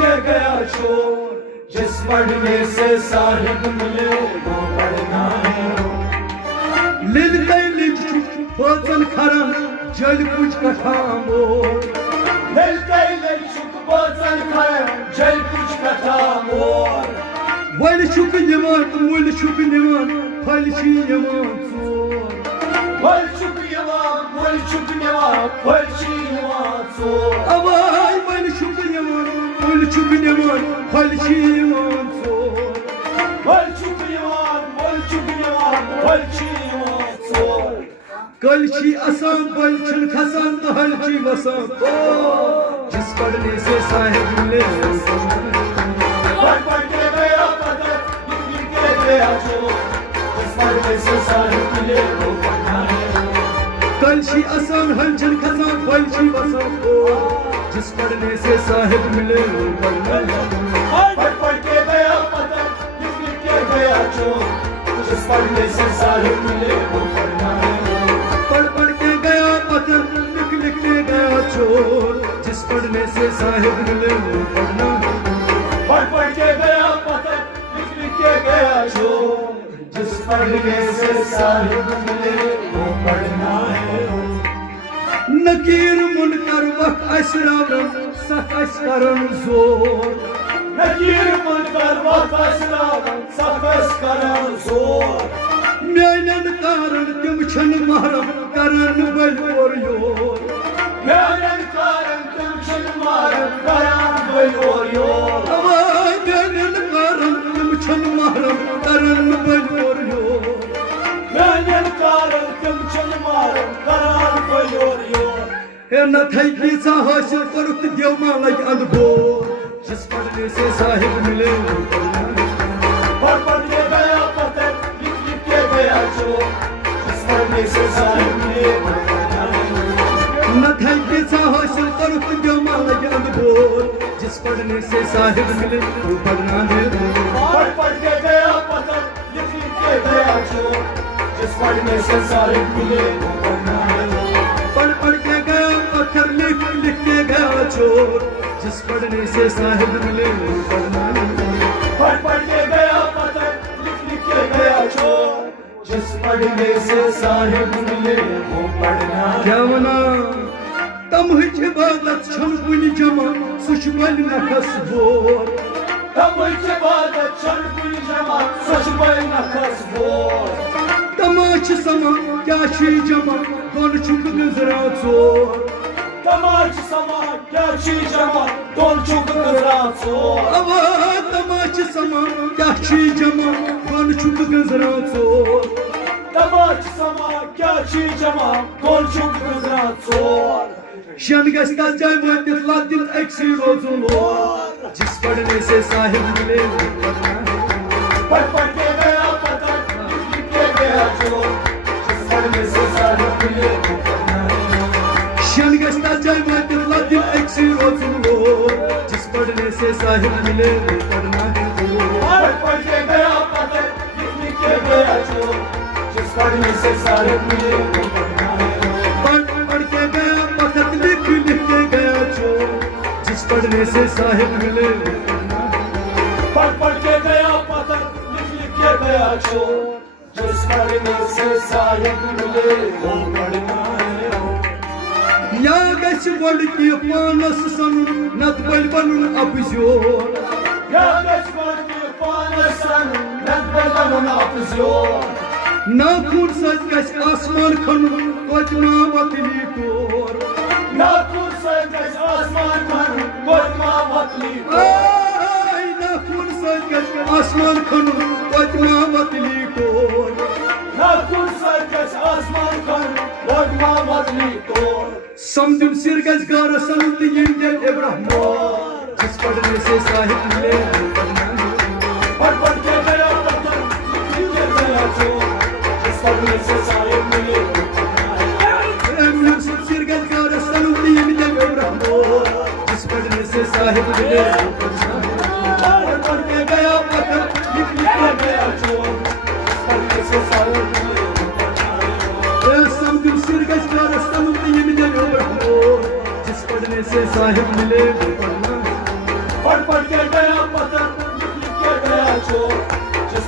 کے گیا شور جس پڑھنے سے صاحب ملے وہ پڑھنا ہے للتے لچ بوزن کھرن جل کچھ کٹھامور للتے لچ بوزن کھرن جل کچھ کٹھامور ول چھک نِوان تہٕ مُلۍ چھُکھ نِوان پھلہِ چھِ یِوان ژور ول چھُکھ یِوان مُلۍ چھُکھ نِوان پھلہِ چھِ یِوان ژور اواے ول چھُکھ نِوان مُلۍ چھُکھ نِوان پھلہِ چھِ یِوان ژور ول چھُکھ یِوان مُلۍ چھُکھ نِوان پھلہِ چھِ یِوان ژور کل چھی آسان بل چھن کھسان تو ہل چھی وسان جس پڑھنے سے صاحب ملے پڑھ پڑھ کے گیا قدر لکھ کے گیا شور جس پڑھنے سے صاحب ملے وہ پڑھنا ہے کل چھی آسان ہل چھن کھسان بل چھی وسان جس پڑھنے سے صاحب ملے وہ پڑھنا ہے پڑھ پڑھ کے گیا قدر لکھ کے گیا شور جس پڑھنے سے صاحب ملے وہ پڑھنا ہے پڑھ پڑھ کے گیا پتھر لکھ لکھ کے گیا چور جس پڑھنے سے صاحب ملے وہ پڑھنا پڑھ پڑھ کے گیا پتھر لکھ لکھ کے گیا چور جس پڑھنے سے صاحب ملے وہ پڑھنا ہے نکیر منکر وقت اسرارن سخ اسکرن زور نکیر منکر وقت اسرارن سخ اسکرن زور میانن کارن تم چھن محرم کرن بل اور یور میانن کارن تم چھن محرم کرن بل اور یور اوائی میانن کارن تم چھن محرم کرن بل اور یور میانن کارن تم چھن محرم کرن بل اور یور اے نہ تھائی کیسا حاصل کرت دیو مالک اندبور جس پڑھنے سے صاحب ملے وہ پڑھنا پڑھ پڑھ کے گیا پتھر لکھ لکھ کے گیا چور جس پڑھنے سے صاحب ملے وہ پڑھنا ہے نہ تھائی کیسا حاصل کرت دیو مالک اندبور جس پڑھنے سے صاحب ملے وہ پڑھنا ہے پڑھ پڑھ کے گیا پتھر لکھ لکھ کے گیا چور جس پڑھنے سے صاحب ملے وہ پڑھنا ہے پڑھ پڑھ کے گیا پتھر لکھ لکھ کے گیا چور جس پڑھنے سے صاحب ملے وہ پڑھنا ہے پڑھ پڑھ کے گیا پتھر لکھ لکھ کے گیا چور جس پڑھنے سے صاحب ملے وہ پڑھنا ہے کیا ونا تمہچ عبادت چھن کنی جمع سچ بل نخس بور تمہچ عبادت چھن کنی جمع سچ بل نخس بور تماچ سما کیا چھی جمع دون چھک گزرا ژور تماچ سما کیا چھی جمع دون چھک گزرا ژور اوا تماچ سما کیا چھی جمع دون چھک گزرا ژور تماچ سما کیا چھی جمع دون چھک گزرا ژور شن گژھِ تتھ جایہِ وٲتِتھ لدِتھ أکسٕے روزُن لور جس پڑھنے سے صاحب ملے وہ پڑھنا ہے پڑھ پڑھ کے گیا پتھر لکھ لکھ کے گیا چور جس پڑھنے سے صاحب ملے وہ پڑھنا ہے شن گژھِ تتھ جایہِ وٲتِتھ لدِتھ أکسٕے روزُن لور جس پڑھنے سے صاحب ملے وہ پڑھنا ہے پڑھ پڑھ کے گیا پتھر لکھ لکھ کے گیا چور جس پڑھنے سے صاحب ملے وہ پڑھنا ہے پڑھ پڑھ کے گیا پتھر لکھ لکھ کے گیا چور جس پڑھنے سے صاحب ملے وہ پڑھنا ہے پڑھ پڑھ کے گیا پتھر لکھ لکھ کے گیا چور جس پڑھنے سے صاحب ملے وہ پڑھنا ہے یا گژھِ گۄڈٕ کینٛہہ پانس سنُن نتہٕ بلہِ بنُن اپزیور یا گژھِ گۄڈٕ کینٛہہ پانس سنُن نتہٕ بلہِ بنُن اپزیور ناخوٗن سۭتۍ گژھِ آسمان کھنُن توتہِ ما وتلی ٹور ناخوٗن سۭتۍ گژھِ آسمان کھنُن توتہِ ما وتلی ٹور آے ناخوٗن سۭتۍ گژھِ آسمان کھنُن توتہِ ما وتلی ٹور ناخوٗن سۭتۍ گژھِ آسمان کھنُن توتہِ ما وتلی ٹور سمجھن سر گژھِ گارس سنُن تہٕ یِم دِن ابراہم جس پڑھنے سے صاحب ملے وہ پڑھنا ہے پڑھ پڑھ کے گیا پتھر لکھ لکھ کے گیا چور جس پڑھنے سے صاحب ملے وہ پڑھنا ہے سمجھن سر گژھِ گارس سنُن تہٕ یِم دِن ابراہم جس پڑھنے سے صاحب ملے وہ پڑھنا ہے پڑھ پڑھ کے گیا پتھر لکھ لکھ کے گیا چور جس پڑھنے سے صاحب ملے وہ پڑھنا ہے سمجھن سر گژھِ گارس سنُن تہٕ یِم دِن ابراہم جس پڑھنے سے صاحب ملے وہ پڑھنا ہے پڑھ پڑھ